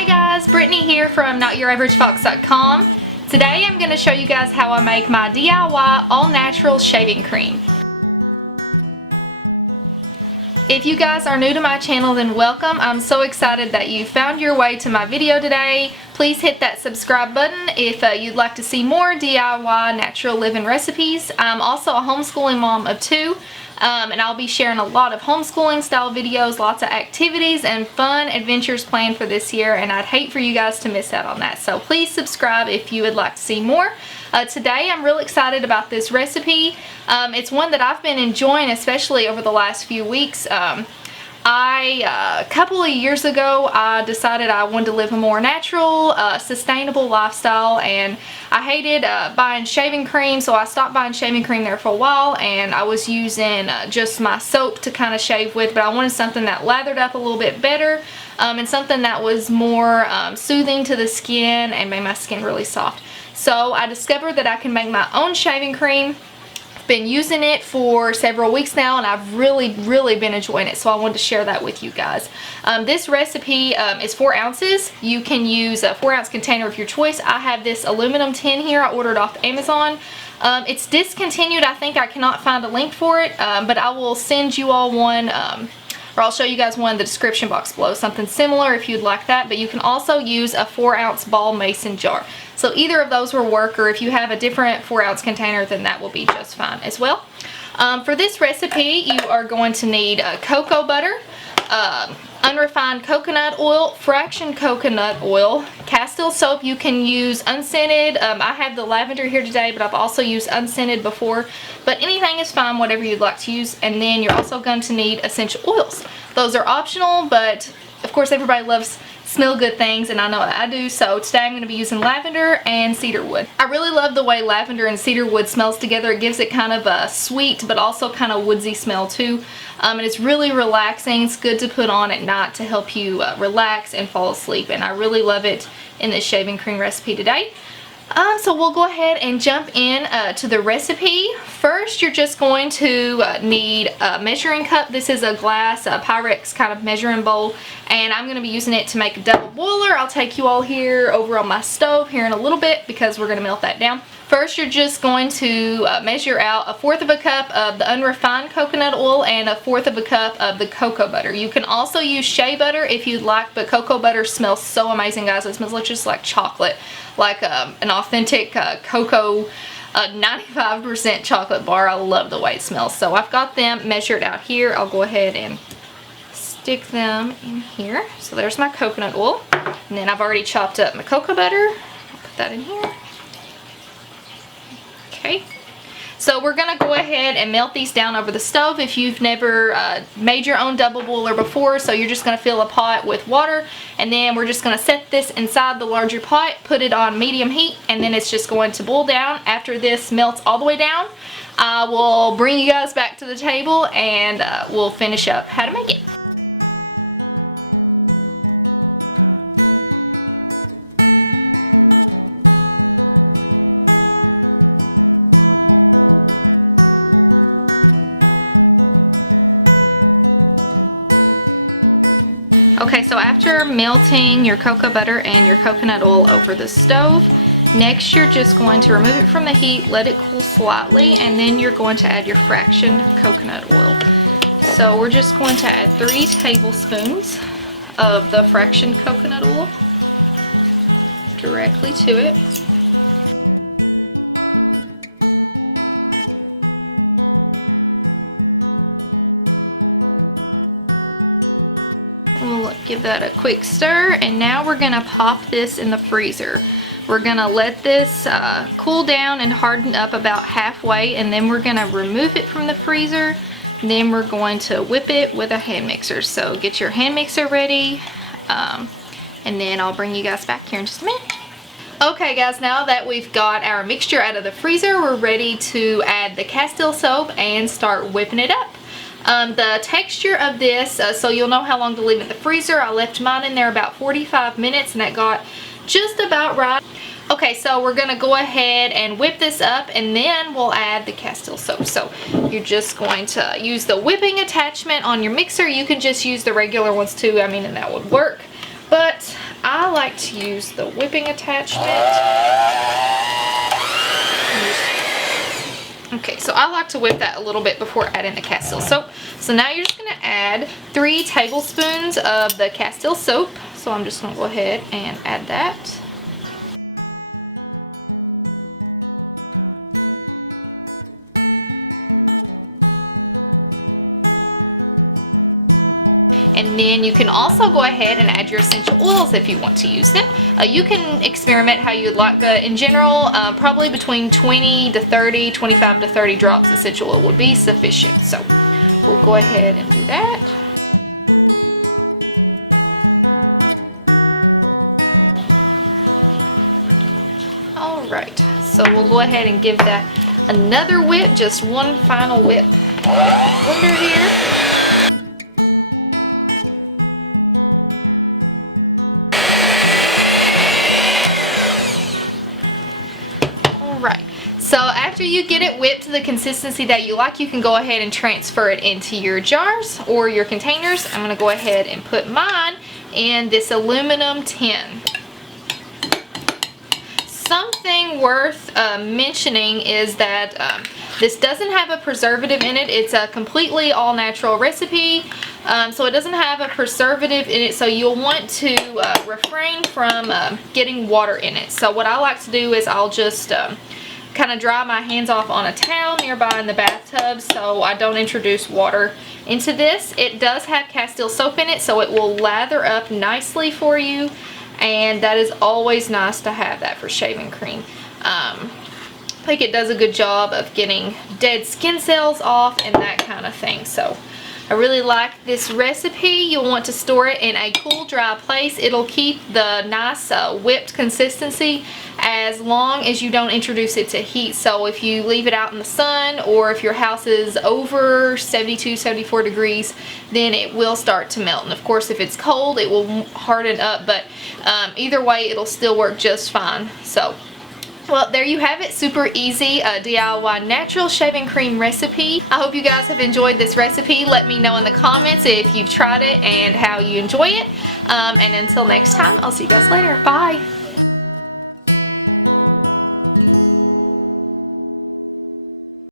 Hey guys, Brittany here from NotYourAverageFox.com. Today I'm going to show you guys how I make my DIY all-natural shaving cream. If you guys are new to my channel, then welcome. I'm so excited that you found your way to my video today. Please hit that subscribe button if you'd like to see more DIY natural living recipes. I'm also a homeschooling mom of two. And I'll be sharing a lot of homeschooling style videos, lots of activities and fun adventures planned for this year, and I'd hate for you guys to miss out on that. So please subscribe if you would like to see more. Today I'm real excited about this recipe. It's one that I've been enjoying, especially over the last few weeks. A couple of years ago, I decided I wanted to live a more natural, sustainable lifestyle, and I hated buying shaving cream, so I stopped buying shaving cream there for a while, and I was using just my soap to kind of shave with, but I wanted something that lathered up a little bit better, and something that was more soothing to the skin and made my skin really soft. So I discovered that I can make my own shaving cream. Been using it for several weeks now, and I've really been enjoying it, so I wanted to share that with you guys. This recipe is 4 ounces. You can use a 4-ounce container of your choice. I have this aluminum tin here. I ordered off Amazon. It's discontinued. I think I cannot find a link for it, but I will send you all one, or I'll show you guys one in the description box below, something similar if you'd like that. But you can also use a 4-ounce ball mason jar. So either of those will work, or if you have a different 4-ounce container, then that will be just fine as well. For this recipe, you are going to need cocoa butter, unrefined coconut oil, fraction coconut oil, Castile soap. You can use unscented. I have the lavender here today, but I've also used unscented before. But anything is fine, whatever you'd like to use. And then you're also going to need essential oils. Those are optional, but of course everybody loves smell good things, and I know I do. So today I'm going to be using lavender and cedarwood. I really love the way lavender and cedarwood smells together. It gives it kind of a sweet but also kind of woodsy smell too, and it's really relaxing. It's good to put on at night to help you relax and fall asleep, and I really love it in this shaving cream recipe today. So we'll go ahead and jump in to the recipe. First, you're just going to need a measuring cup. This is a glass Pyrex kind of measuring bowl, and I'm going to be using it to make a double boiler. I'll take you all here over on my stove here in a little bit because we're going to melt that down. First, you're just going to measure out 1/4 of a cup of the unrefined coconut oil and 1/4 of a cup of the cocoa butter. You can also use shea butter if you'd like, but cocoa butter smells so amazing, guys. It smells just like chocolate, like an authentic cocoa 95% chocolate bar. I love the way it smells. So I've got them measured out here. I'll go ahead and stick them in here. So there's my coconut oil, and then I've already chopped up my cocoa butter. I'll put that in here. Okay, so we're going to go ahead and melt these down over the stove. If you've never made your own double boiler before, so you're just going to fill a pot with water, and then we're just going to set this inside the larger pot, put it on medium heat, and then it's just going to boil down. After this melts all the way down, I will bring you guys back to the table, and we'll finish up how to make it. Okay, so after melting your cocoa butter and your coconut oil over the stove, next you're just going to remove it from the heat, let it cool slightly, and then you're going to add your fraction coconut oil. So we're just going to add 3 tablespoons of the fraction coconut oil directly to it. We'll give that a quick stir, and now we're going to pop this in the freezer. We're going to let this cool down and harden up about halfway, and then we're going to remove it from the freezer. And then we're going to whip it with a hand mixer. So get your hand mixer ready, and then I'll bring you guys back here in just a minute. Okay guys, now that we've got our mixture out of the freezer, we're ready to add the Castile soap and start whipping it up. The texture of this, so you'll know how long to leave it in the freezer. I left mine in there about 45 minutes, and that got just about right. Okay, so we're gonna go ahead and whip this up, and then we'll add the Castile soap. So you're just going to use the whipping attachment on your mixer. You can just use the regular ones too, I mean, and that would work. But I I like to use the whipping attachment. Okay, so I like to whip that a little bit before adding the Castile soap. So now you're just going to add 3 tablespoons of the Castile soap. So I'm just going to go ahead and add that. And then you can also go ahead and add your essential oils if you want to use them. You can experiment how you'd like, but in general, probably between 20 to 30, 25 to 30 drops of essential oil would be sufficient. So we'll go ahead and do that. Alright, so we'll go ahead and give that another whip, just one final whip under here. Alright, so after you get it whipped to the consistency that you like, you can go ahead and transfer it into your jars or your containers. I'm going to go ahead and put mine in this aluminum tin. Something worth mentioning is that this doesn't have a preservative in it. It's a completely all-natural recipe, so it doesn't have a preservative in it, so you'll want to refrain from getting water in it. So what I like to do is I'll just kind of dry my hands off on a towel nearby in the bathtub so I don't introduce water into this. It does have Castile soap in it, so it will lather up nicely for you. And that is always nice to have that for shaving cream. I think it does a good job of getting dead skin cells off and that kind of thing. So I really like this recipe. You'll want to store it in a cool, dry place. It'll keep the nice whipped consistency as long as you don't introduce it to heat. So if you leave it out in the sun, or if your house is over 72, 74 degrees, then it will start to melt. And of course, if it's cold, it will harden up, but either way, it'll still work just fine. So, well, there you have it. Super easy DIY natural shaving cream recipe. I hope you guys have enjoyed this recipe. Let me know in the comments if you've tried it and how you enjoy it. And until next time, I'll see you guys later. Bye.